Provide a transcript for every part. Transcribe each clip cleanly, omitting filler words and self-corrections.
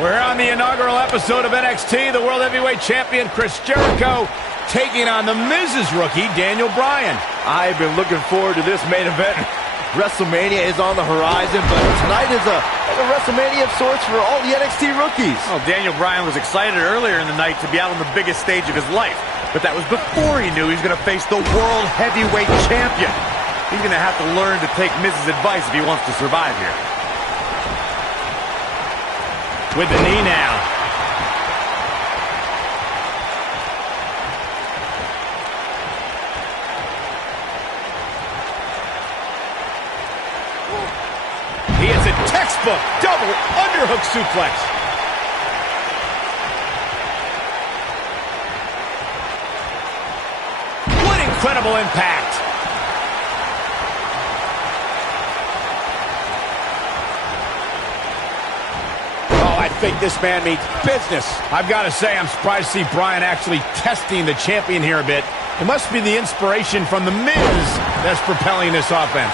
We're on the inaugural episode of NXT. The World Heavyweight Champion Chris Jericho taking on the Miz's rookie, Daniel Bryan. I've been looking forward to this main event. WrestleMania is on the horizon, but tonight is a WrestleMania of sorts for all the NXT rookies. Well, Daniel Bryan was excited earlier in the night to be out on the biggest stage of his life, but that was before he knew he was going to face the World Heavyweight Champion. He's going to have to learn to take Miz's advice if he wants to survive here. With the knee now. He is a textbook double underhook suplex. What incredible impact. I think this man means business. I've got to say, I'm surprised to see Bryan actually testing the champion here a bit. It must be the inspiration from The Miz that's propelling this offense.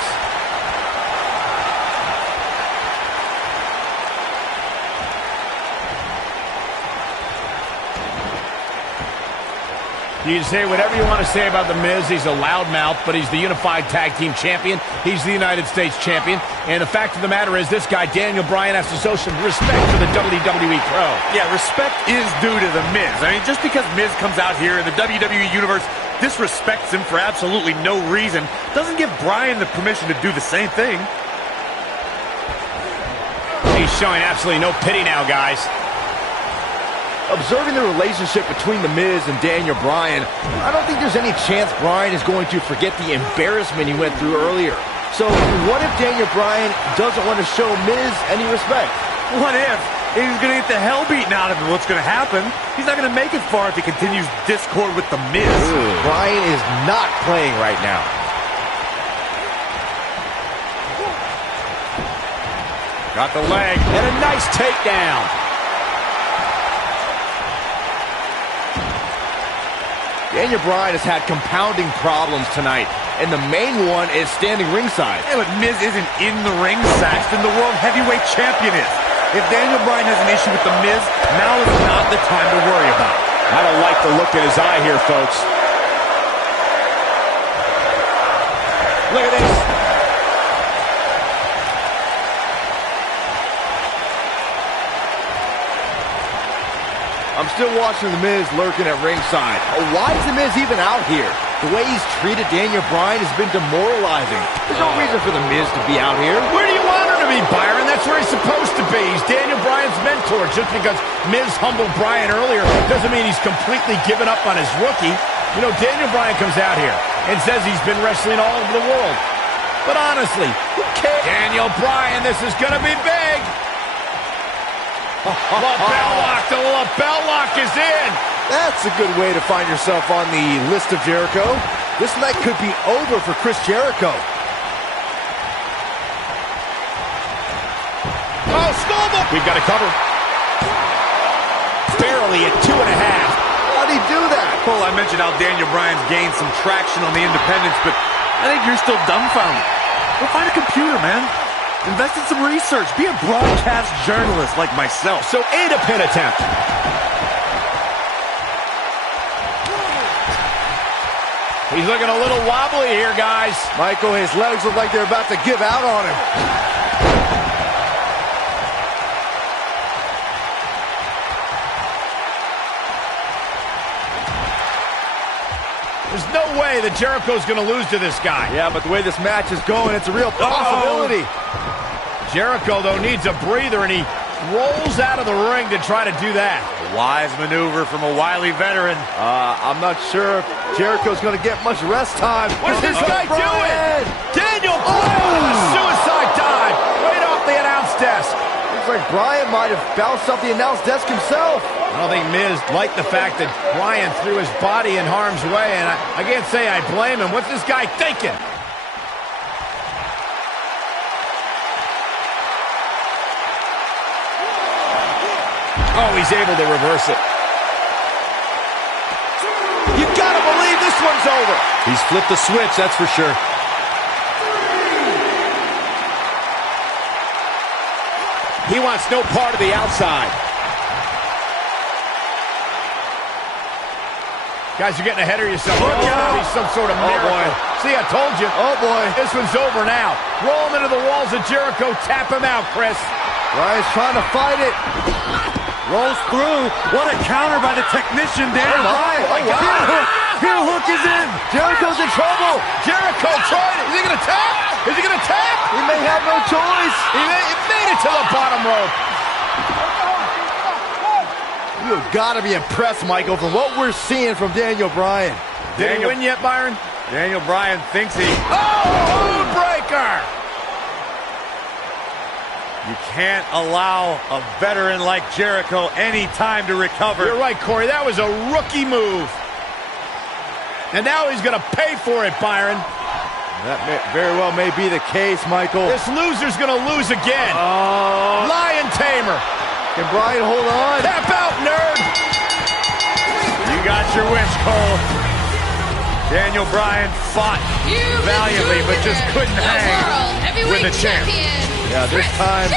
You can say whatever you want to say about The Miz. He's a loudmouth, but he's the unified tag team champion. He's the United States champion. And the fact of the matter is, this guy, Daniel Bryan, has to show some respect for the WWE Pro. Yeah, respect is due to The Miz. I mean, just because Miz comes out here in the WWE Universe, disrespects him for absolutely no reason, doesn't give Bryan the permission to do the same thing. He's showing absolutely no pity now, guys. Observing the relationship between The Miz and Daniel Bryan, I don't think there's any chance Bryan is going to forget the embarrassment he went through earlier. So what if Daniel Bryan doesn't want to show Miz any respect? What if he's going to get the hell beaten out of him? What's going to happen? He's not going to make it far if he continues discord with The Miz. Bryan is not playing right now. Got the leg and a nice takedown. Daniel Bryan has had compounding problems tonight, and the main one is standing ringside. Yeah, but Miz isn't in the ring, Saxton. The World Heavyweight Champion is. If Daniel Bryan has an issue with The Miz, now is not the time to worry about it. I don't like the look in his eye here, folks. Look at this. I'm still watching The Miz lurking at ringside. Why is The Miz even out here? The way he's treated Daniel Bryan has been demoralizing. There's no reason for The Miz to be out here. Where do you want him to be, Byron? That's where he's supposed to be. He's Daniel Bryan's mentor. Just because Miz humbled Bryan earlier doesn't mean he's completely given up on his rookie. You know, Daniel Bryan comes out here and says he's been wrestling all over the world. But honestly, who cares? Daniel Bryan, this is going to be big. Lapel lock, the lapel lock is in. That's a good way to find yourself on the list of Jericho. This night could be over for Chris Jericho. Oh, Snowball! We've got to cover. Barely at 2.5. How'd he do that? Well, I mentioned how Daniel Bryan's gained some traction on the independents, but I think you're still dumbfounded. Go find a computer, man. Invest in some research. Be a broadcast journalist like myself. So aid a pin attempt. He's looking a little wobbly here, guys. Michael, his legs look like they're about to give out on him. There's no way that Jericho's going to lose to this guy. Yeah, but the way this match is going, it's a real possibility. Jericho, though, needs a breather, and he rolls out of the ring to try to do that. A wise maneuver from a wily veteran. I'm not sure if Jericho's going to get much rest time. What is this guy doing? Daniel Bryan, a suicide dive right off the announce desk. Looks like Bryan might have bounced off the announce desk himself. I don't think Miz liked the fact that Bryan threw his body in harm's way, and I can't say I blame him. What's this guy thinking? Oh, he's able to reverse it. You gotta believe this one's over. He's flipped the switch, that's for sure. He wants no part of the outside. Guys, you're getting ahead of yourself. Look out. He's some sort of miracle. Boy. See, I told you. Oh, boy. This one's over now. Roll him into the walls of Jericho. Tap him out, Chris. Bryan's trying to fight it. Rolls through. What a counter by the technician, Daniel Bryan. Oh, my God. Heel hook is in. Jericho's in trouble. Jericho tried it. Is he going to tap? Is he going to tap? He may have no choice. He made it to the bottom rope. You've got to be impressed, Michael, from what we're seeing from Daniel Bryan. Did he win yet, Byron? Daniel Bryan thinks he... Oh, breaker! You can't allow a veteran like Jericho any time to recover. You're right, Corey. That was a rookie move. And now he's going to pay for it, Byron. That very well may be the case, Michael. This loser's going to lose again. Lion Tamer. Can Bryan hold on? Tap out, nerd. You got your wish, Cole. Daniel Bryan fought valiantly, but just couldn't hang with the champ. Yeah, this time,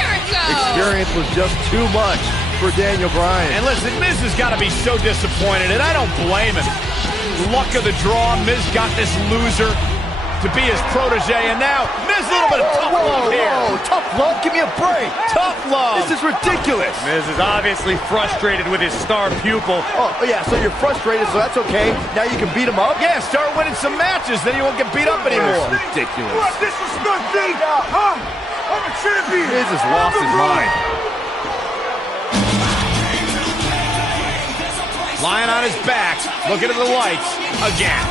experience was just too much for Daniel Bryan. And listen, Miz has got to be so disappointed, and I don't blame him. Luck of the draw, Miz got this loser to be his protege, and now Miz, a little bit of tough love here. Whoa, tough love? Give me a break. Tough love. This is ridiculous. Miz is obviously frustrated with his star pupil. Oh, yeah, so you're frustrated, so that's okay. Now you can beat him up? Yeah, start winning some matches, then you won't get beat up anymore. That's ridiculous. What disrespect me? Huh? I'm a champion. Miz has lost his mind. Lying on his back, looking at the lights again.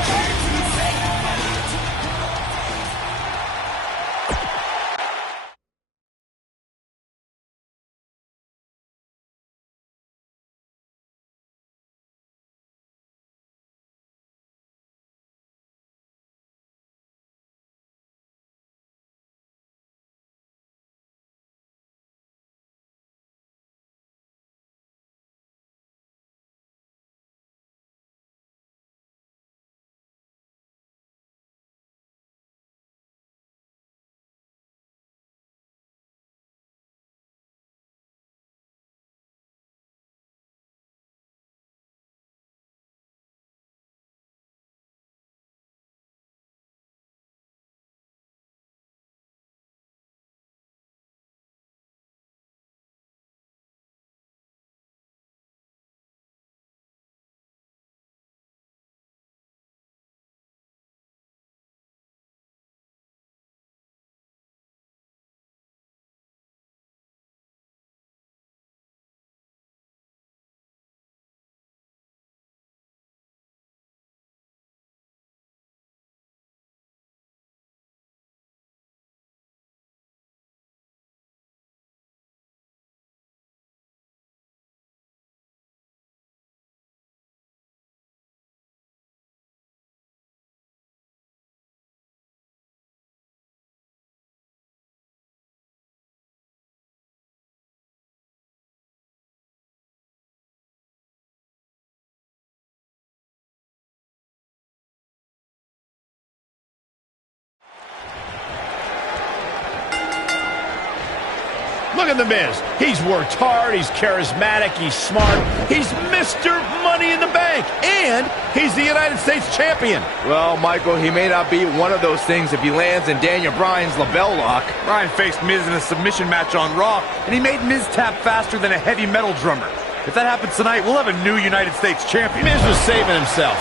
Look at The Miz. He's worked hard, he's charismatic, he's smart. He's Mr. Money in the Bank, and he's the United States champion. Well, Michael, he may not be one of those things if he lands in Daniel Bryan's LaBelle lock. Bryan faced Miz in a submission match on Raw, and he made Miz tap faster than a heavy metal drummer. If that happens tonight, we'll have a new United States champion. Miz was saving himself.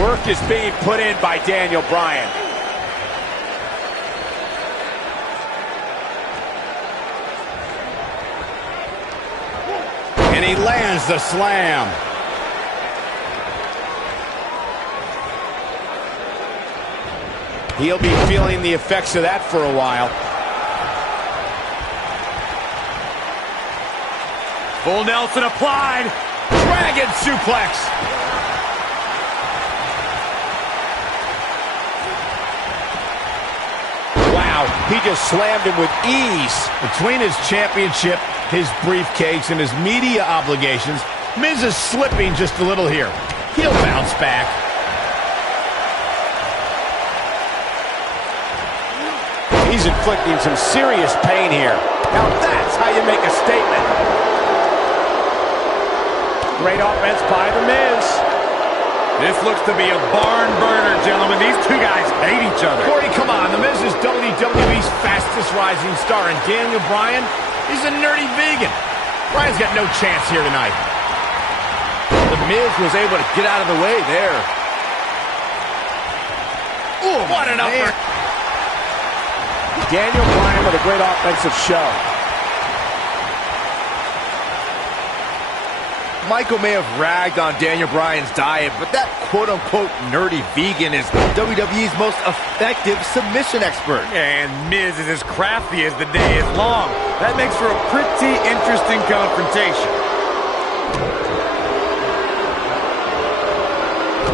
Work is being put in by Daniel Bryan. And he lands the slam. He'll be feeling the effects of that for a while. Full Nelson applied. Dragon suplex. Wow, he just slammed him with ease. Between his championship, his briefcase, and his media obligations, Miz is slipping just a little here. He'll bounce back. He's inflicting some serious pain here. Now that's how you make a statement. Great offense by The Miz. This looks to be a barn burner, gentlemen. These two guys hate each other. Corey, come on. The Miz is WWE's fastest rising star, and Daniel Bryan, he's a nerdy vegan. Bryan's got no chance here tonight. The Miz was able to get out of the way there. Ooh, what an upper. Daniel Bryan with a great offensive show. Michael may have ragged on Daniel Bryan's diet, but that quote-unquote nerdy vegan is WWE's most effective submission expert. And Miz is as crafty as the day is long. That makes for a pretty interesting confrontation.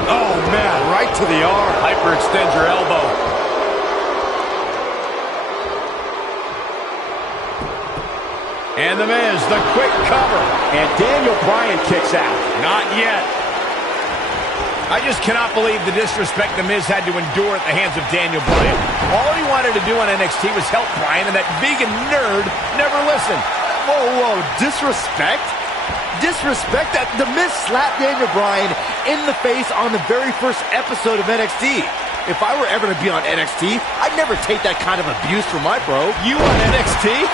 Oh, man, right to the arm. Hyperextend your elbow. And The Miz, the quick cover. And Daniel Bryan kicks out. Not yet. I just cannot believe the disrespect The Miz had to endure at the hands of Daniel Bryan. All he wanted to do on NXT was help Bryan, and that vegan nerd never listened. Whoa, whoa, disrespect? Disrespect? That The Miz slapped Daniel Bryan in the face on the very first episode of NXT. If I were ever to be on NXT, I'd never take that kind of abuse from my bro. You on NXT?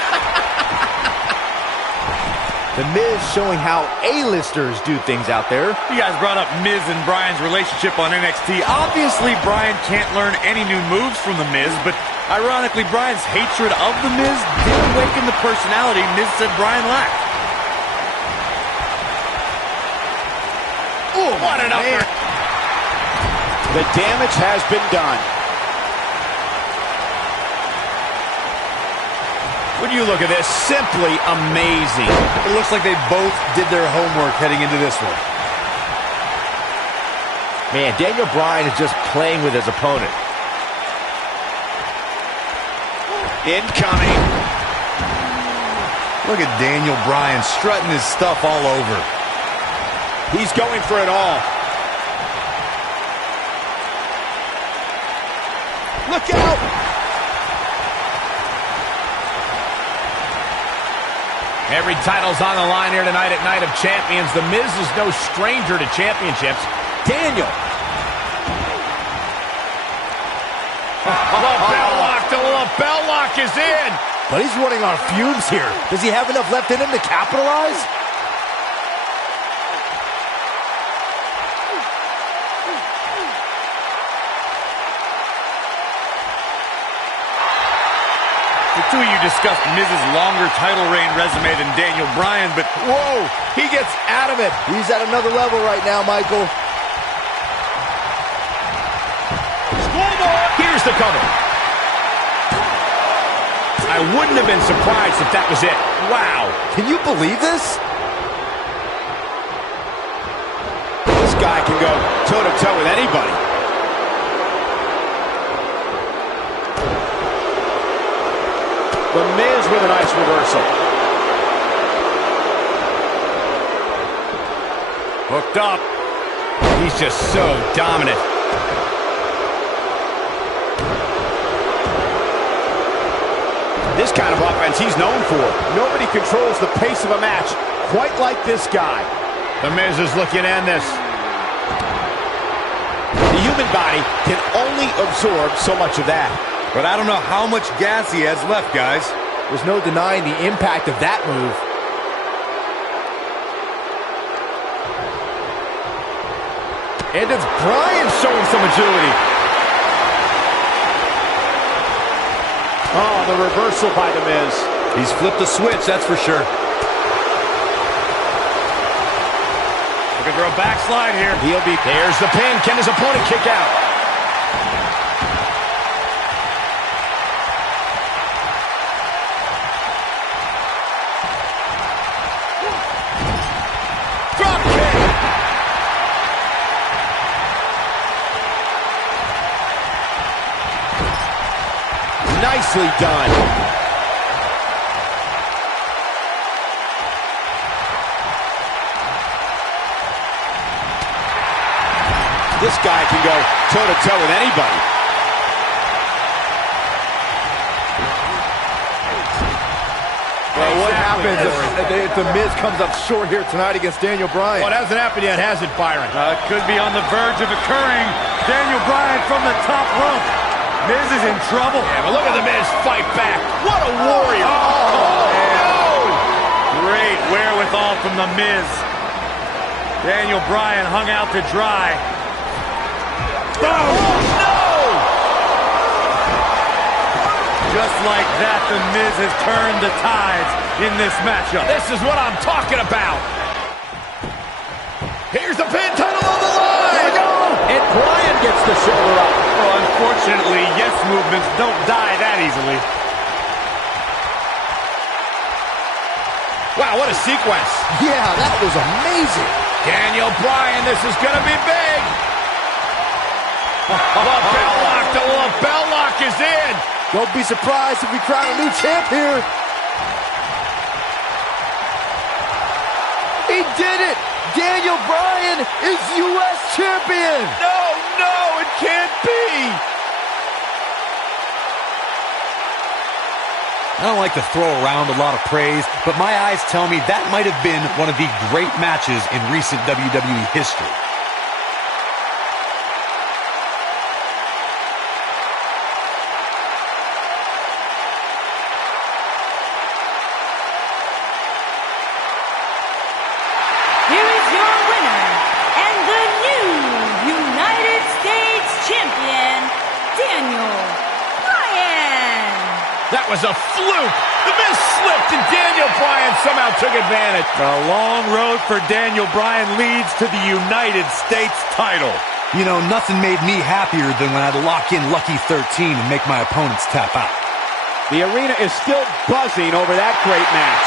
The Miz showing how A-listers do things out there. You guys brought up Miz and Bryan's relationship on NXT. Obviously, Bryan can't learn any new moves from The Miz, but ironically, Bryan's hatred of The Miz did awaken the personality Miz said Bryan lacked. Ooh, what an upper. The damage has been done. When you look at this, simply amazing. It looks like they both did their homework heading into this one. Man, Daniel Bryan is just playing with his opponent. Incoming. Look at Daniel Bryan strutting his stuff all over. He's going for it all. Look out! Every title's on the line here tonight at Night of Champions. The Miz is no stranger to championships. Daniel. Lapel lock. The lapel lock is in. But he's running on fumes here. Does he have enough left in him to capitalize? The two of you discussed Miz's longer title reign resume than Daniel Bryan, but Whoa, he gets out of it. He's at another level right now, Michael. Here's the cover. I wouldn't have been surprised if that was it. Wow. Can you believe this? This guy can go toe-to-toe with anybody. The Miz with a nice reversal. Hooked up. He's just so dominant. This kind of offense he's known for. Nobody controls the pace of a match quite like this guy. The Miz is looking to end this. The human body can only absorb so much of that. But I don't know how much gas he has left, guys. There's no denying the impact of that move. And it's Bryan showing some agility. Oh, the reversal by The Miz. He's flipped the switch, that's for sure. Looking for a backslide here. There's the pin. Can his opponent kick out? Drop kick. Nicely done. This guy can go toe-to-toe with anybody. happens if the Miz comes up short here tonight against Daniel Bryan? Well, it hasn't happened yet, has it, Byron? It could be on the verge of occurring. Daniel Bryan from the top rope. Miz is in trouble. Yeah, but look at the Miz fight back. What a warrior. Great wherewithal from the Miz. Daniel Bryan hung out to dry. Oh, no! Just like that, the Miz has turned the tides in this matchup. This is what I'm talking about. Here's the pin, title on the line. Here we go. And Bryan gets the shoulder up. Well, unfortunately, yes movements don't die that easily. Wow, what a sequence. Yeah, that was amazing. Daniel Bryan, this is going to be big. The bell lock is in. Don't be surprised if we crown a new champ here. He did it! Daniel Bryan is U.S. champion! No, it can't be. I don't like to throw around a lot of praise, but my eyes tell me that might have been one of the great matches in recent WWE history. Here is your winner, and the new United States Champion, Daniel Bryan. That was a fluke. The Miz slipped and Daniel Bryan somehow took advantage. A long road for Daniel Bryan leads to the United States title. You know, nothing made me happier than when I'd lock in Lucky 13 and make my opponents tap out. The arena is still buzzing over that great match.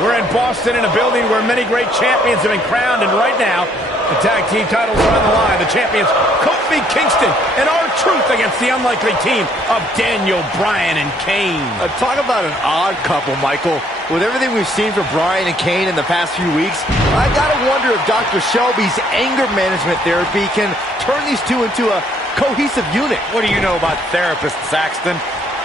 We're in Boston in a building where many great champions have been crowned, and right now, the tag team titles are on the line. The champions, Kofi Kingston and R-Truth against the unlikely team of Daniel Bryan and Kane. Talk about an odd couple, Michael. With everything we've seen from Bryan and Kane in the past few weeks, I gotta wonder if Dr. Shelby's anger management therapy can turn these two into a cohesive unit. What do you know about therapists, Saxton?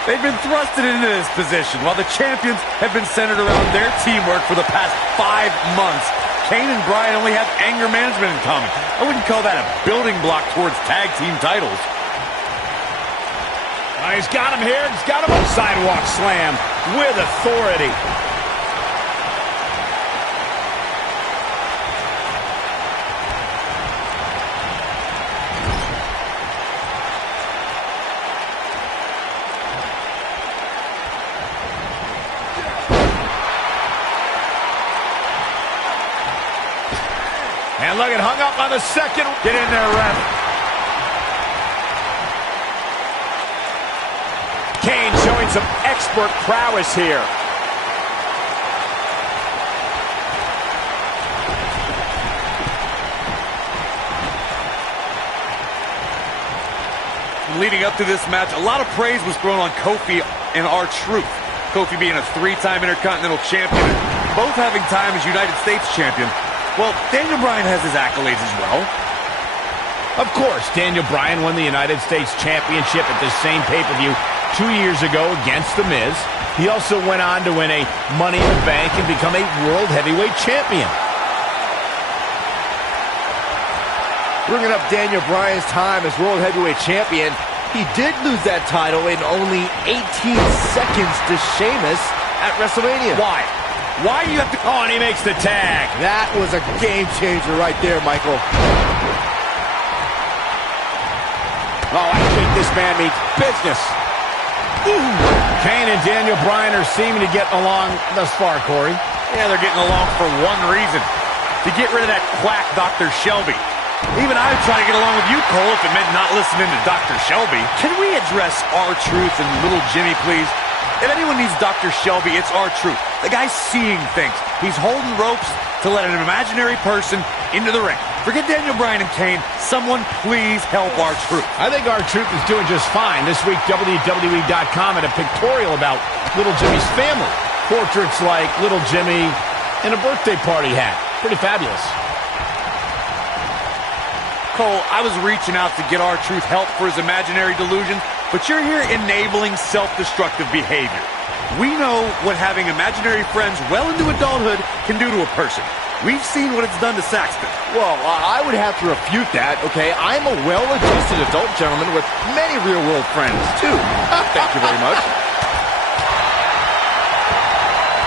They've been thrusted into this position while the champions have been centered around their teamwork for the past 5 months. Kane and Bryan only have anger management in common. I wouldn't call that a building block towards tag team titles. He's got him here. He's got him on sidewalk slam with authority. And look at hung up on the second. Get in there, ref. Kane showing some expert prowess here. Leading up to this match, a lot of praise was thrown on Kofi and R-Truth. Kofi being a 3-time Intercontinental Champion, both having time as United States Champion. Well, Daniel Bryan has his accolades as well. Of course, Daniel Bryan won the United States Championship at the same pay-per-view 2 years ago against The Miz. He also went on to win a Money in the Bank and become a World Heavyweight Champion. Bringing up Daniel Bryan's time as World Heavyweight Champion, he did lose that title in only 18 seconds to Sheamus at WrestleMania. Why? Why do you have to... Oh, and he makes the tag. That was a game changer right there, Michael. Oh, I think this man means business. Ooh. Kane and Daniel Bryan are seeming to get along thus far, Corey. Yeah, they're getting along for one reason. To get rid of that quack, Dr. Shelby. Even I'd try to get along with you, Cole, if it meant not listening to Dr. Shelby. Can we address R-Truth and Little Jimmy, please? If anyone needs Dr. Shelby, it's R-Truth. The guy's seeing things. He's holding ropes to let an imaginary person into the ring. Forget Daniel Bryan and Kane. Someone please help R-Truth. I think R-Truth is doing just fine. This week, WWE.com had a pictorial about Little Jimmy's family. Portraits like Little Jimmy and a birthday party hat. Pretty fabulous. Cole, I was reaching out to get R-Truth help for his imaginary delusion, but you're here enabling self-destructive behavior. We know what having imaginary friends well into adulthood can do to a person. We've seen what it's done to Saxton. Well, I would have to refute that, okay? I'm a well-adjusted adult gentleman with many real-world friends, too. Thank you very much.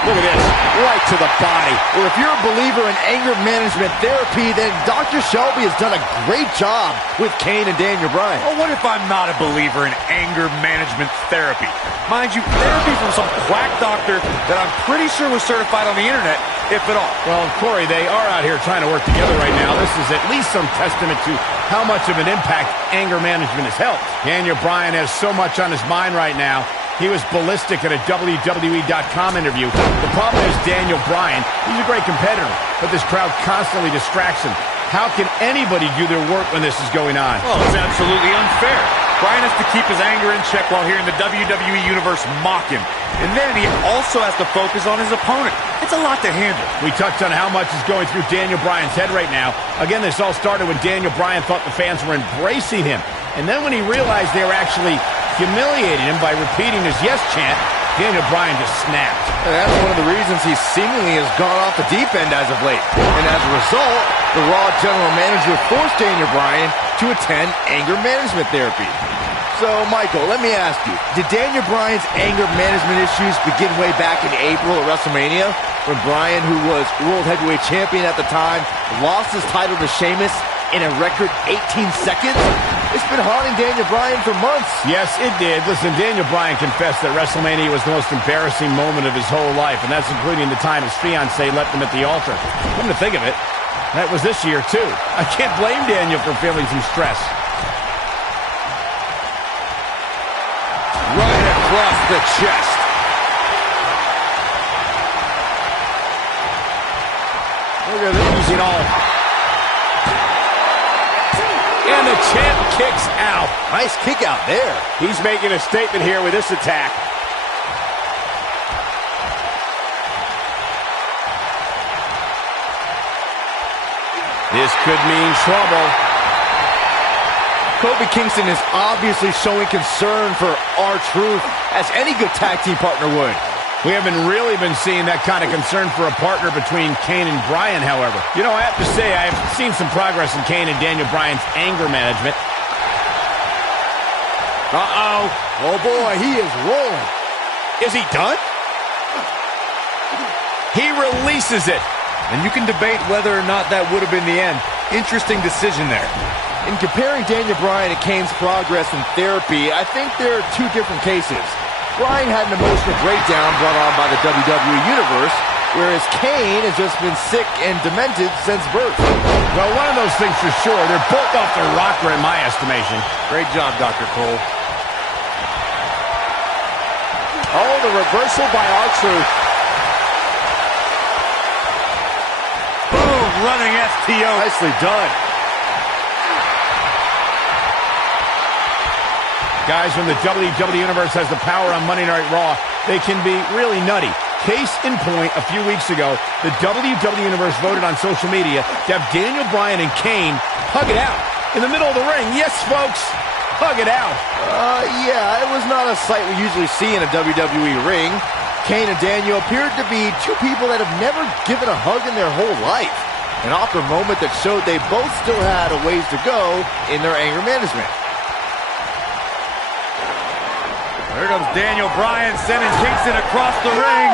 Look at this, right to the body. Well, if you're a believer in anger management therapy, then Dr. Shelby has done a great job with Kane and Daniel Bryan. Well, what if I'm not a believer in anger management therapy? Mind you, therapy from some quack doctor that I'm pretty sure was certified on the internet, if at all. Well, Corey, they are out here trying to work together right now. This is at least some testament to how much of an impact anger management has helped. Daniel Bryan has so much on his mind right now. He was ballistic at a WWE.com interview. The problem is Daniel Bryan, he's a great competitor, but this crowd constantly distracts him. How can anybody do their work when this is going on? Well, it's absolutely unfair. Bryan has to keep his anger in check while hearing the WWE Universe mock him. And then he also has to focus on his opponent. It's a lot to handle. We touched on how much is going through Daniel Bryan's head right now. Again, this all started when Daniel Bryan thought the fans were embracing him. And then when he realized they were actually humiliating him by repeating his yes chant, Daniel Bryan just snapped. And that's one of the reasons he seemingly has gone off the deep end as of late. And as a result, the Raw general manager forced Daniel Bryan to attend anger management therapy. So, Michael, let me ask you, did Daniel Bryan's anger management issues begin way back in April at WrestleMania, when Bryan, who was World Heavyweight Champion at the time, lost his title to Sheamus in a record 18 seconds? It's been haunting Daniel Bryan for months. Yes, it did. Listen, Daniel Bryan confessed that WrestleMania was the most embarrassing moment of his whole life, and that's including the time his fiancée left him at the altar. Come to think of it, that was this year, too. I can't blame Daniel for feeling some stress. Right across the chest. Look at this, using all. And the champ kicks out. Nice kick out there. He's making a statement here with this attack. This could mean trouble. Kofi Kingston is obviously showing concern for R-Truth, as any good tag team partner would. We haven't really been seeing that kind of concern for a partner between Kane and Bryan, however. You know, I have to say, I've seen some progress in Kane and Daniel Bryan's anger management. Uh-oh. Oh, boy, he is rolling. Is he done? He releases it. And you can debate whether or not that would have been the end. Interesting decision there. In comparing Daniel Bryan and Kane's progress in therapy, I think there are two different cases. Bryan had an emotional breakdown brought on by the WWE Universe, whereas Kane has just been sick and demented since birth. Well, one of those things for sure. They're both off their rocker in my estimation. Great job, Dr. Cole. Oh, the reversal by R-Truth. Boom, running STO. Nicely done. Guys, when the WWE Universe has the power on Monday Night Raw, they can be really nutty. Case in point, a few weeks ago, the WWE Universe voted on social media to have Daniel Bryan and Kane hug it out in the middle of the ring. Yes, folks, hug it out. Yeah, it was not a sight we usually see in a WWE ring. Kane and Daniel appeared to be two people that have never given a hug in their whole life. An awkward moment that showed they both still had a ways to go in their anger management. Here comes Daniel Bryan sending Kingston across the ring.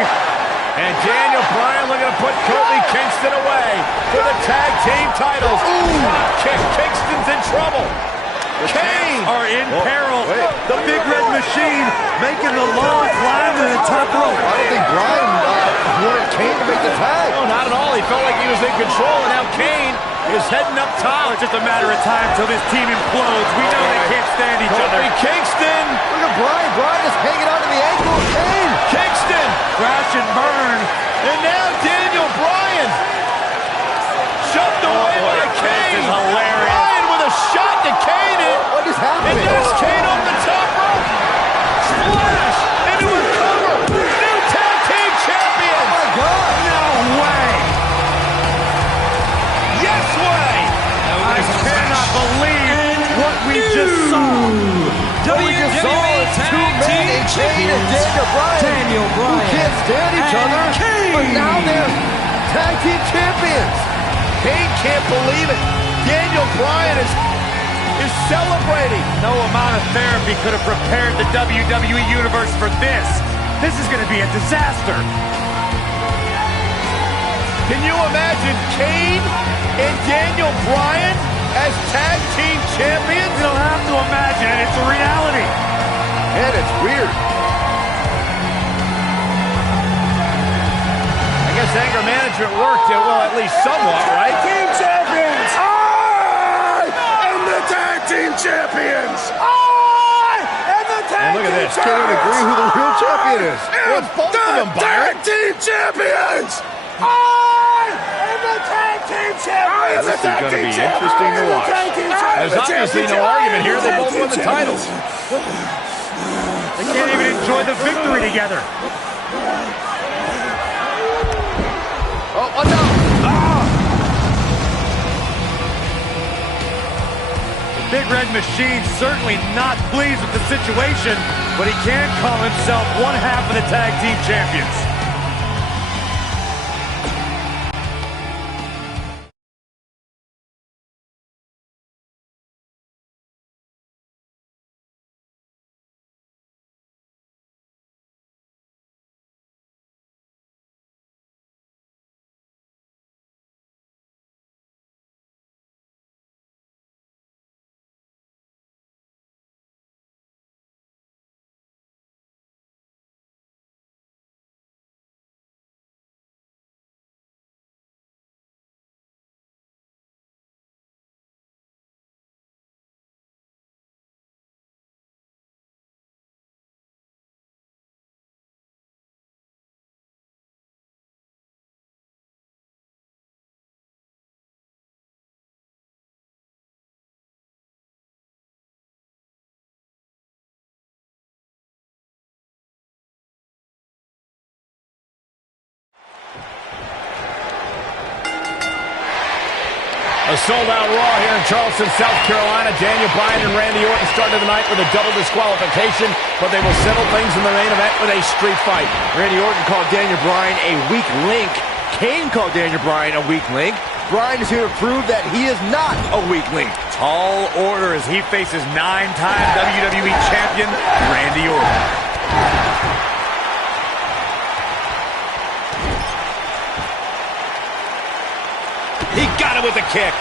And Daniel Bryan looking to put Kofi Kingston away for the tag team titles. Drop kick, Kingston's in trouble. Kane Are in peril. The Big Red Machine making the long climb to the top rope. I don't think Bryan wanted Kane to make the tag. No, not at all. He felt like he was in control, and now Kane is heading up top. It's just a matter of time till this team implodes. We know they can't stand each other. Kofi Kingston. Look at Bryan. Bryan is hanging on to the ankle of Kane. Kingston. Crash and burn. And now Daniel Bryan. Shoved away by Kane. This is hilarious. Bryan with a shot to Kane. What is happening? And there's Kane off the top rope. Splash into a cover. New tag team champions. Oh my God. No way. Yes way. I cannot believe what we just saw. What we just saw is two men in Kane and Daniel Bryan, who can't stand each other, but now they're tag team champions. Kane can't believe it. Daniel Bryan is celebrating. No amount of therapy could have prepared the WWE Universe for this. This is going to be a disaster. Can you imagine Kane and Daniel Bryan as tag team champions? You don't have to imagine it. It's a reality. And it's weird. I guess anger management worked, well, at least somewhat, right? Team champions! I am the tag team champions! I am the tag And look at team this. Can't even agree who the real champion is. Well, it's both of them, Byron. tag team champions! I am the tag team champions! This is gonna be interesting to watch. There's obviously no argument here. They both won the titles. They can't even enjoy the victory together. Oh, watch out. The Big Red Machine certainly not pleased with the situation, but he can call himself one half of the tag team champions. A sold-out Raw here in Charleston, South Carolina. Daniel Bryan and Randy Orton started the night with a double disqualification, but they will settle things in the main event with a street fight. Randy Orton called Daniel Bryan a weak link. Kane called Daniel Bryan a weak link. Bryan is here to prove that he is not a weak link. Tall order as he faces 9-time WWE champion Randy Orton. He got it with a kick.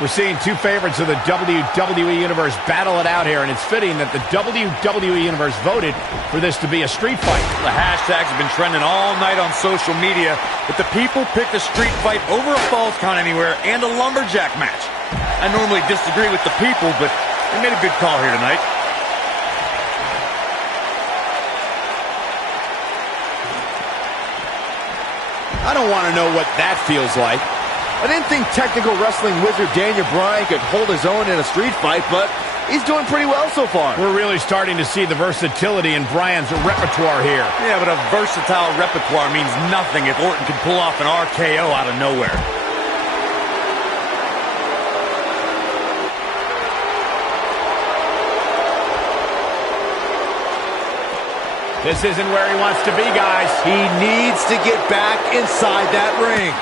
We're seeing two favorites of the WWE Universe battle it out here, and it's fitting that the WWE Universe voted for this to be a street fight. The hashtags have been trending all night on social media, but the people picked a street fight over a Falls Count Anywhere and a lumberjack match. I normally disagree with the people, but they made a good call here tonight. I don't want to know what that feels like. I didn't think technical wrestling wizard Daniel Bryan could hold his own in a street fight, but he's doing pretty well so far. We're really starting to see the versatility in Bryan's repertoire here. Yeah, but a versatile repertoire means nothing if Orton can pull off an RKO out of nowhere. This isn't where he wants to be, guys. He needs to get back inside that ring.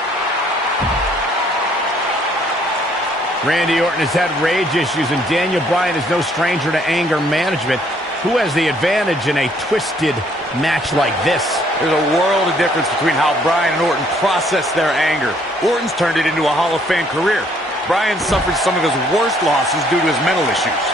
Randy Orton has had rage issues, and Daniel Bryan is no stranger to anger management. Who has the advantage in a twisted match like this? There's a world of difference between how Bryan and Orton process their anger. Orton's turned it into a Hall of Fame career. Bryan suffered some of his worst losses due to his mental issues.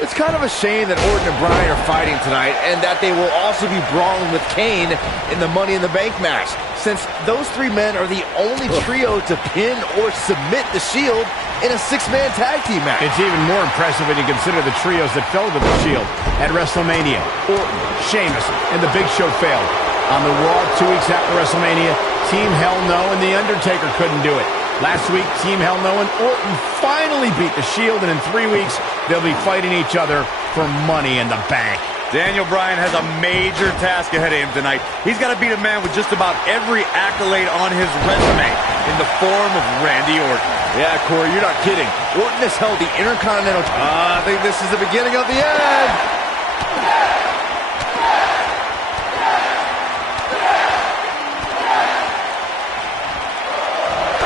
It's kind of a shame that Orton and Bryan are fighting tonight, and that they will also be brawling with Kane in the Money in the Bank match, since those three men are the only trio to pin or submit the Shield in a six-man tag team match. It's even more impressive when you consider the trios that fell to the Shield at WrestleMania. Orton, Sheamus, and The Big Show failed. On the Raw 2 weeks after WrestleMania, Team Hell No and The Undertaker couldn't do it. Last week, Team Hell No and Orton finally beat the Shield, and in 3 weeks, they'll be fighting each other for Money in the Bank. Daniel Bryan has a major task ahead of him tonight. He's got to beat a man with just about every accolade on his resume in the form of Randy Orton. Yeah, Corey, you're not kidding. Orton has held the Intercontinental... I think this is the beginning of the end.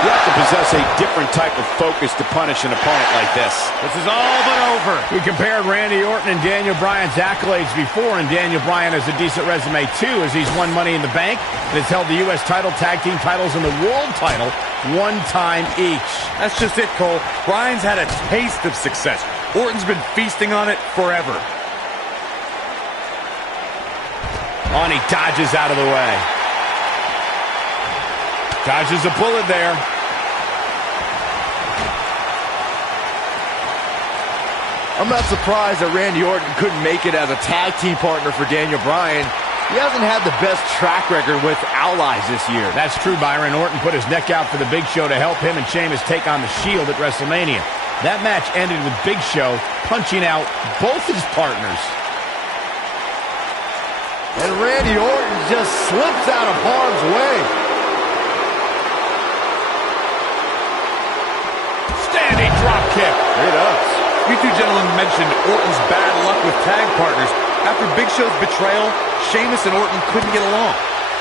You have to possess a different type of focus to punish an opponent like this. This is all but over. We compared Randy Orton and Daniel Bryan's accolades before, and Daniel Bryan has a decent resume too, as he's won Money in the Bank and has held the U.S. title, tag team titles, and the world title one time each. That's just it, Cole. Bryan's had a taste of success. Orton's been feasting on it forever. On, he dodges out of the way. Dodges a bullet there. I'm not surprised that Randy Orton couldn't make it as a tag team partner for Daniel Bryan. He hasn't had the best track record with allies this year. That's true, Byron. Orton put his neck out for the Big Show to help him and Sheamus take on the Shield at WrestleMania. That match ended with Big Show punching out both his partners. And Randy Orton just slips out of harm's way. Standing drop kick. It up. You two gentlemen mentioned Orton's bad luck with tag partners. After Big Show's betrayal, Sheamus and Orton couldn't get along.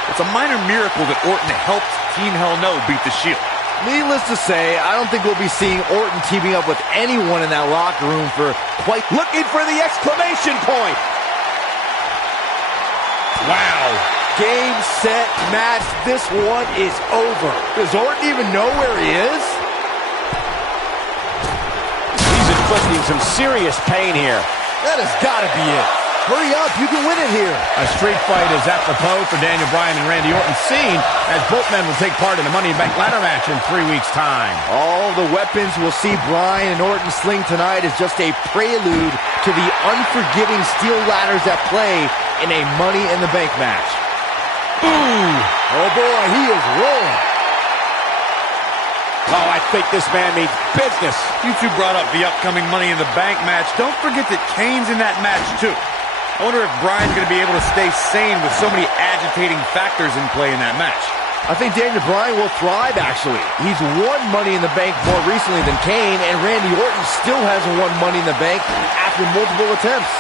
It's a minor miracle that Orton helped Team Hell No beat the Shield. Needless to say, I don't think we'll be seeing Orton teaming up with anyone in that locker room for quite... Looking for the exclamation point. Wow. Game, set, match. This one is over. Does Orton even know where he is? He's inflicting some serious pain here. That has got to be it. Hurry up, you can win it here. A street fight is apropos for Daniel Bryan and Randy Orton, seen as both men will take part in the Money in the Bank ladder match in 3 weeks' time. All the weapons we'll see Bryan and Orton sling tonight is just a prelude to the unforgiving steel ladders at play in a Money in the Bank match. Ooh! Oh boy, he is rolling. Oh, I think this man means business. You two brought up the upcoming Money in the Bank match. Don't forget that Kane's in that match, too. I wonder if Bryan's going to be able to stay sane with so many agitating factors in play in that match. I think Daniel Bryan will thrive, actually. He's won Money in the Bank more recently than Kane, and Randy Orton still hasn't won Money in the Bank after multiple attempts.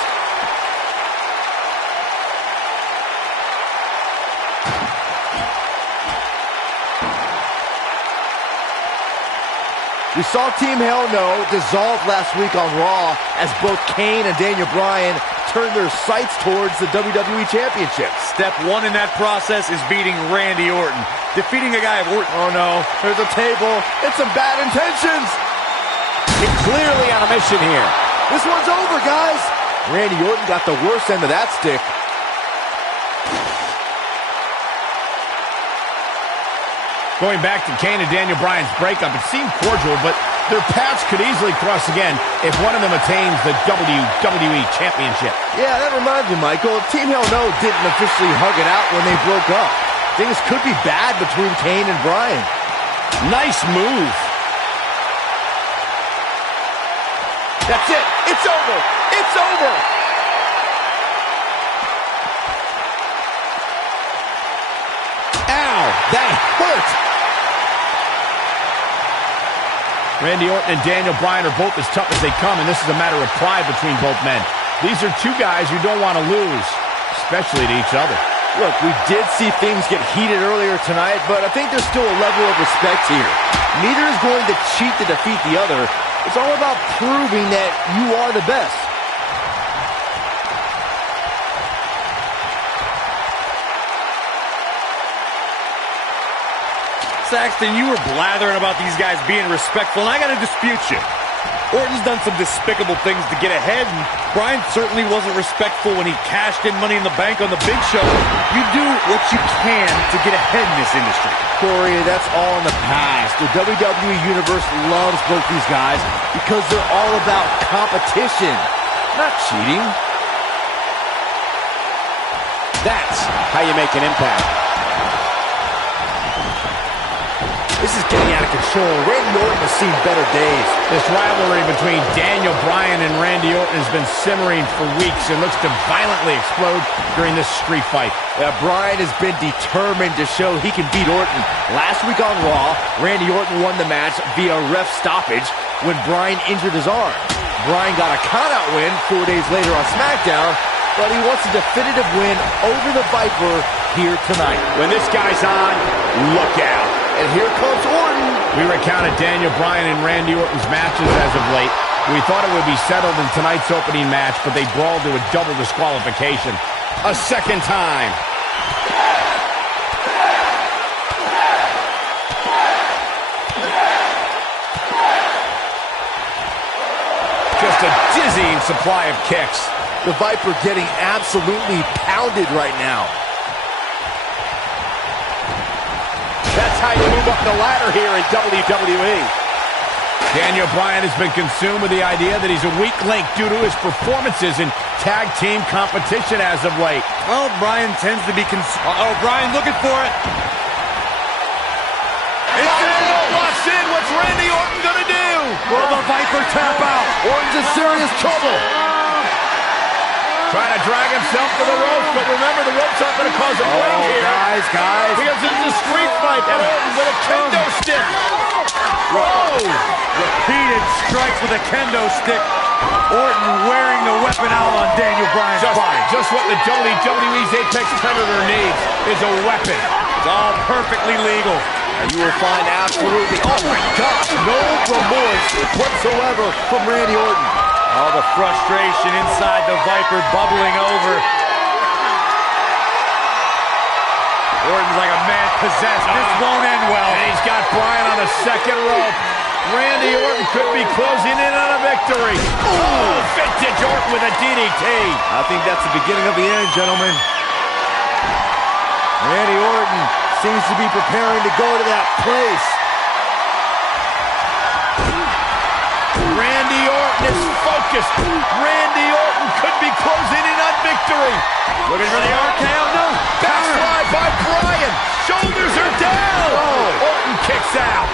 We saw Team Hell No dissolve last week on Raw as both Kane and Daniel Bryan turn their sights towards the WWE Championship. Step one in that process is beating Randy Orton. Defeating a guy of Orton. Oh no, there's a table. It's some bad intentions. He's clearly on a mission here. This one's over, guys. Randy Orton got the worst end of that stick. Going back to Kane and Daniel Bryan's breakup, it seemed cordial, but their paths could easily cross again if one of them attains the WWE Championship. Yeah, that reminds me, Michael. Team Hell No didn't officially hug it out when they broke up. Things could be bad between Kane and Bryan. Nice move. That's it. It's over. It's over. Ow, that hurt. Randy Orton and Daniel Bryan are both as tough as they come, and this is a matter of pride between both men. These are two guys you don't want to lose, especially to each other. Look, we did see things get heated earlier tonight, but I think there's still a level of respect here. Neither is going to cheat to defeat the other. It's all about proving that you are the best. Saxton, you were blathering about these guys being respectful, and I got to dispute you. Orton's done some despicable things to get ahead, and Bryan certainly wasn't respectful when he cashed in Money in the Bank on the Big Show. You do what you can to get ahead in this industry. Corey, that's all in the past. The WWE Universe loves both these guys because they're all about competition, not cheating. That's how you make an impact. This is getting out of control. Randy Orton has seen better days. This rivalry between Daniel Bryan and Randy Orton has been simmering for weeks and looks to violently explode during this street fight. Bryan has been determined to show he can beat Orton. Last week on Raw, Randy Orton won the match via ref stoppage when Bryan injured his arm. Bryan got a countout win 4 days later on SmackDown, but he wants a definitive win over the Viper here tonight. When this guy's on, look out. And here comes Orton. We recounted Daniel Bryan and Randy Orton's matches as of late. We thought it would be settled in tonight's opening match, but they brawled to a double disqualification. A second time. Just a dizzying supply of kicks. The Viper getting absolutely pounded right now. That's how you move up the ladder here in WWE. Daniel Bryan has been consumed with the idea that he's a weak link due to his performances in tag team competition as of late. Well, Bryan tends to be Bryan looking for it. It's locks in. What's Randy Orton gonna do? Will the Viper tap out? Orton's in serious trouble. Trying to drag himself to the ropes, but remember, the ropes aren't going to cause a break here. Guys. Because this is a street fight, and Orton with a kendo stick. Whoa! Repeated strikes with a kendo stick. Orton wearing the weapon out on Daniel Bryan's body. Just what the WWE's Apex Predator needs is a weapon. It's all perfectly legal. And you will find absolutely, oh my gosh, no remorse whatsoever from Randy Orton. All the frustration inside the Viper bubbling over. Orton's like a man possessed. This won't end well. And he's got Bryan on the second rope. Randy Orton could be closing in on a victory. Oh, vintage Orton with a DDT. I think that's the beginning of the end, gentlemen. Randy Orton seems to be preparing to go to that place. Randy Orton is focused. Randy Orton could be closing in on victory. Looking for the RKO. No. Backslide by Bryan. Shoulders are down. Oh. Orton kicks out.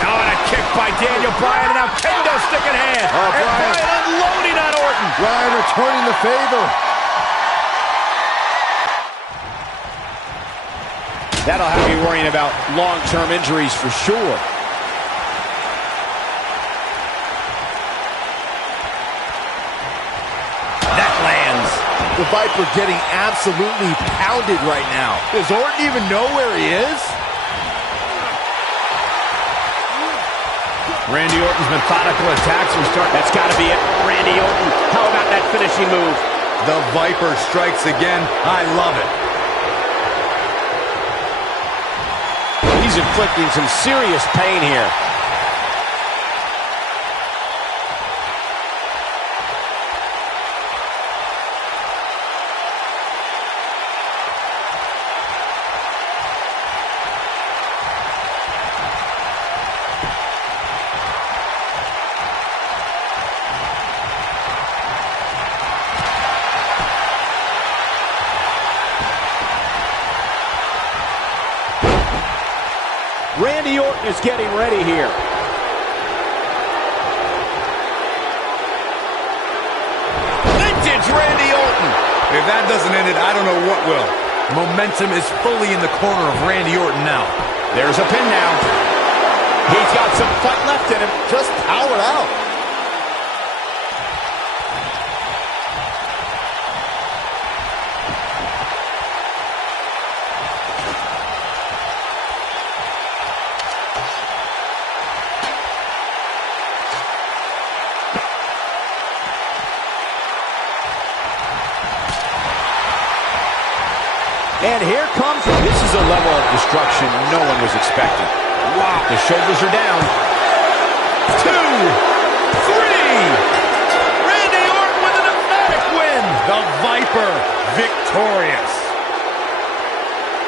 Now and a kick by Daniel Bryan. And now kendo stick in hand. And Bryan unloading on Orton. Bryan returning the favor. That'll have you worrying about long-term injuries for sure. That lands. The Viper getting absolutely pounded right now. Does Orton even know where he is? Randy Orton's methodical attacks are starting. That's got to be it. Randy Orton, how about that finishing move? The Viper strikes again. I love it. He's inflicting some serious pain here. Randy Orton is getting ready here. Vintage Randy Orton. If that doesn't end it, I don't know what will. Momentum is fully in the corner of Randy Orton now. There's a pin now. He's got some fight left in him. Just powered out. And here comes, this is a level of destruction no one was expecting. Wow, the shoulders are down. 2, 3. Randy Orton with an emphatic win. The Viper victorious.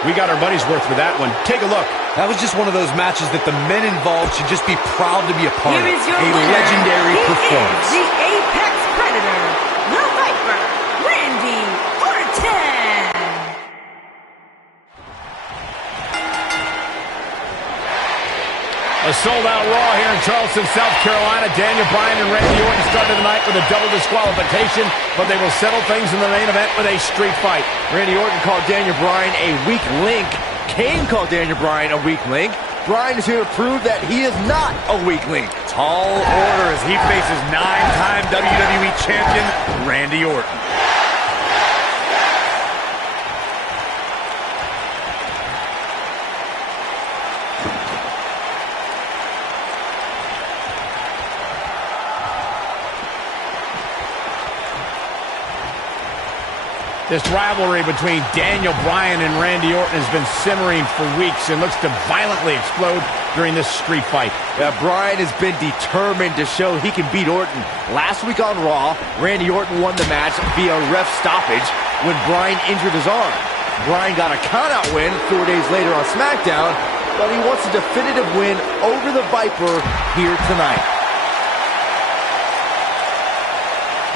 We got our money's worth with that one. Take a look. That was just one of those matches that the men involved should just be proud to be a part of. Here is your A winner. legendary He performance. is the Apex Predator, the Viper, Randy Orton. A sold-out Raw here in Charleston, South Carolina. Daniel Bryan and Randy Orton started the night with a double disqualification, but they will settle things in the main event with a street fight. Randy Orton called Daniel Bryan a weak link. Kane called Daniel Bryan a weak link. Bryan is here to prove that he is not a weak link. Tall order as he faces 9-time WWE champion Randy Orton. This rivalry between Daniel Bryan and Randy Orton has been simmering for weeks and looks to violently explode during this street fight. Bryan has been determined to show he can beat Orton. Last week on Raw, Randy Orton won the match via ref stoppage when Bryan injured his arm. Bryan got a countout win 4 days later on SmackDown, but he wants a definitive win over the Viper here tonight.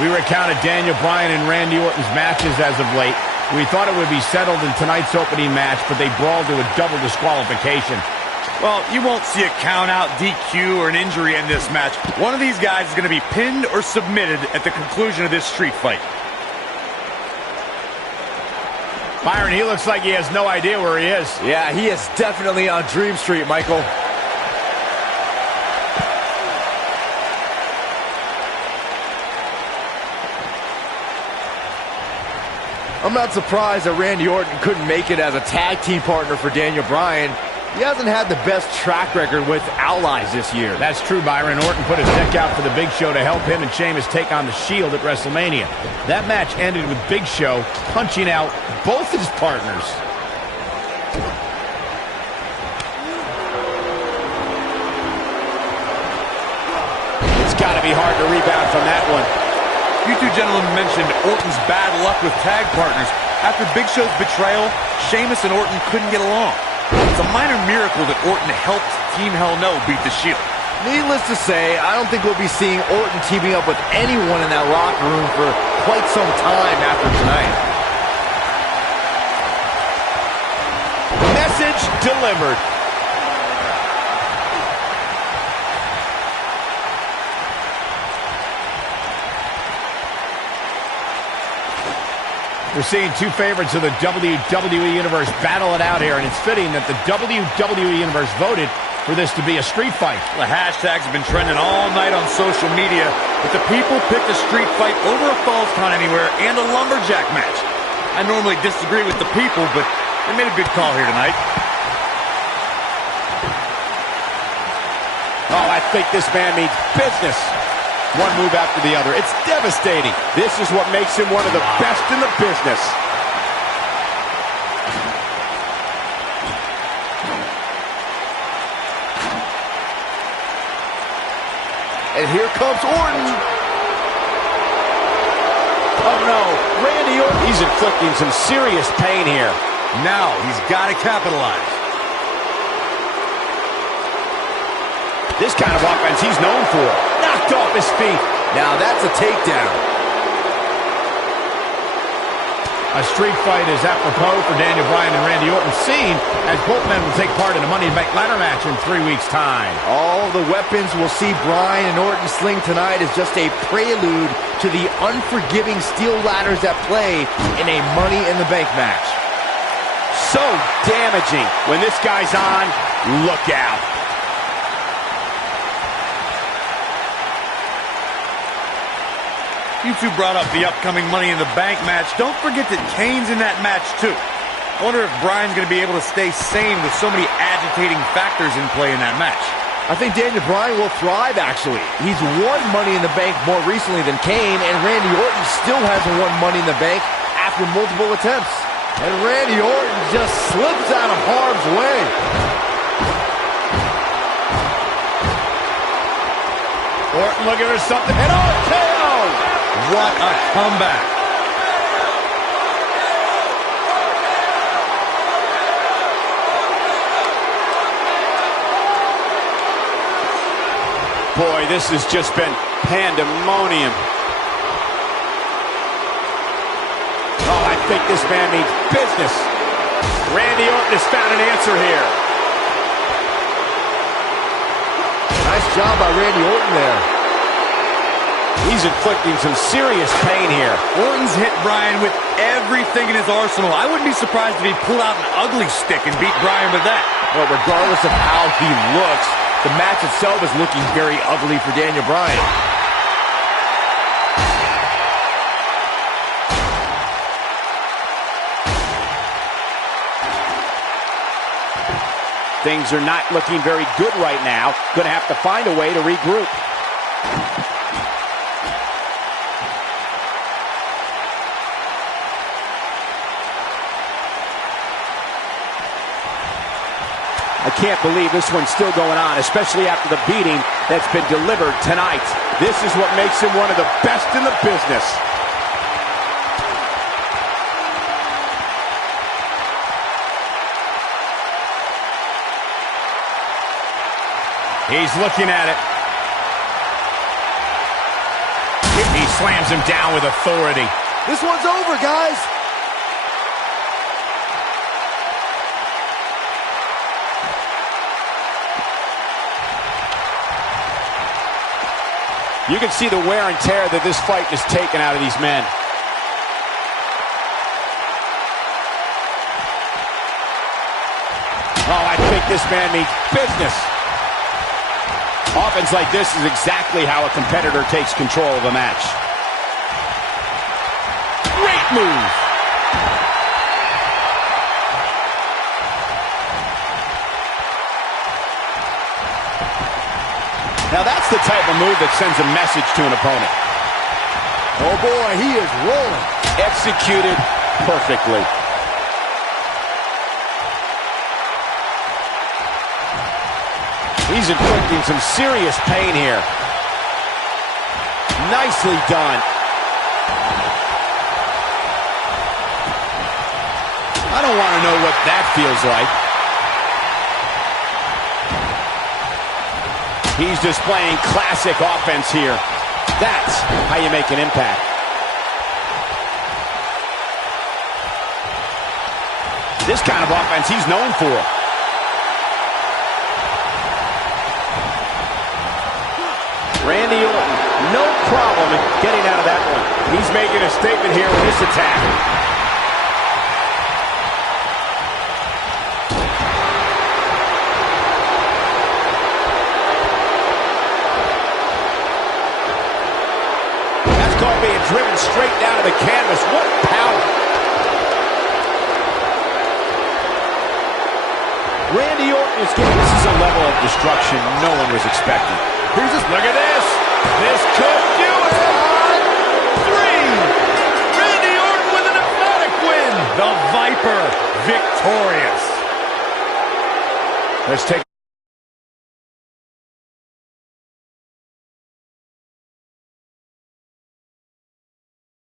We recounted Daniel Bryan and Randy Orton's matches as of late. We thought it would be settled in tonight's opening match, but they brawled to a double disqualification. Well, you won't see a count-out, DQ, or an injury in this match. One of these guys is going to be pinned or submitted at the conclusion of this street fight. Byron, he looks like he has no idea where he is. Yeah, he is definitely on Dream Street, Michael. I'm not surprised that Randy Orton couldn't make it as a tag team partner for Daniel Bryan. He hasn't had the best track record with allies this year. That's true, Byron. Orton put his neck out for the Big Show to help him and Sheamus take on the Shield at WrestleMania. That match ended with Big Show punching out both his partners. It's got to be hard to rebound from that one. You two gentlemen mentioned Orton's bad luck with tag partners. After Big Show's betrayal, Sheamus and Orton couldn't get along. It's a minor miracle that Orton helped Team Hell No beat the Shield. Needless to say, I don't think we'll be seeing Orton teaming up with anyone in that locker room for quite some time after tonight. Message delivered. We're seeing two favorites of the WWE Universe battle it out here, and it's fitting that the WWE Universe voted for this to be a street fight. The hashtags have been trending all night on social media, but the people picked a street fight over a Falls Count Anywhere and a lumberjack match. I normally disagree with the people, but they made a good call here tonight. Oh, I think this man means business. One move after the other. It's devastating. This is what makes him one of the best in the business. And here comes Orton. Oh no, Randy Orton. He's inflicting some serious pain here. Now he's got to capitalize. This kind of offense he's known for. Knocked off his feet. Now that's a takedown. A street fight is apropos for Daniel Bryan and Randy Orton, seen as both men will take part in a Money in the Bank ladder match in 3 weeks' time. All the weapons we'll see Bryan and Orton sling tonight is just a prelude to the unforgiving steel ladders at play in a Money in the Bank match. So damaging. When this guy's on, look out. You two brought up the upcoming Money in the Bank match. Don't forget that Kane's in that match, too. I wonder if Bryan's going to be able to stay sane with so many agitating factors in play in that match. I think Daniel Bryan will thrive, actually. He's won Money in the Bank more recently than Kane, and Randy Orton still hasn't won Money in the Bank after multiple attempts. And Randy Orton just slips out of harm's way. Orton looking for something. And RKO! What a comeback. Boy, this has just been pandemonium. Oh, I think this man means business. Randy Orton has found an answer here. Nice job by Randy Orton there. He's inflicting some serious pain here. Orton's hit Bryan with everything in his arsenal. I wouldn't be surprised if he pulled out an ugly stick and beat Bryan with that. Well, regardless of how he looks, the match itself is looking very ugly for Daniel Bryan. Things are not looking very good right now. Going to have to find a way to regroup. I can't believe this one's still going on, especially after the beating that's been delivered tonight. This is what makes him one of the best in the business. He's looking at it. He slams him down with authority. This one's over, guys. You can see the wear and tear that this fight has taken out of these men. Oh, I think this man means business. Offense like this is exactly how a competitor takes control of a match. Great move. Now that's the type of move that sends a message to an opponent. Oh boy, he is rolling. Executed perfectly. He's inflicting some serious pain here. Nicely done. I don't want to know what that feels like. He's displaying classic offense here. That's how you make an impact. This kind of offense he's known for. Randy Orton, no problem in getting out of that one. He's making a statement here with this attack. That's called being driven straight down to the canvas. What power. Randy Orton is getting, this is a level of destruction no one was expecting. Here's this, look at this. This could do it. 3. Randy Orton with an emphatic win. The Viper victorious. Let's take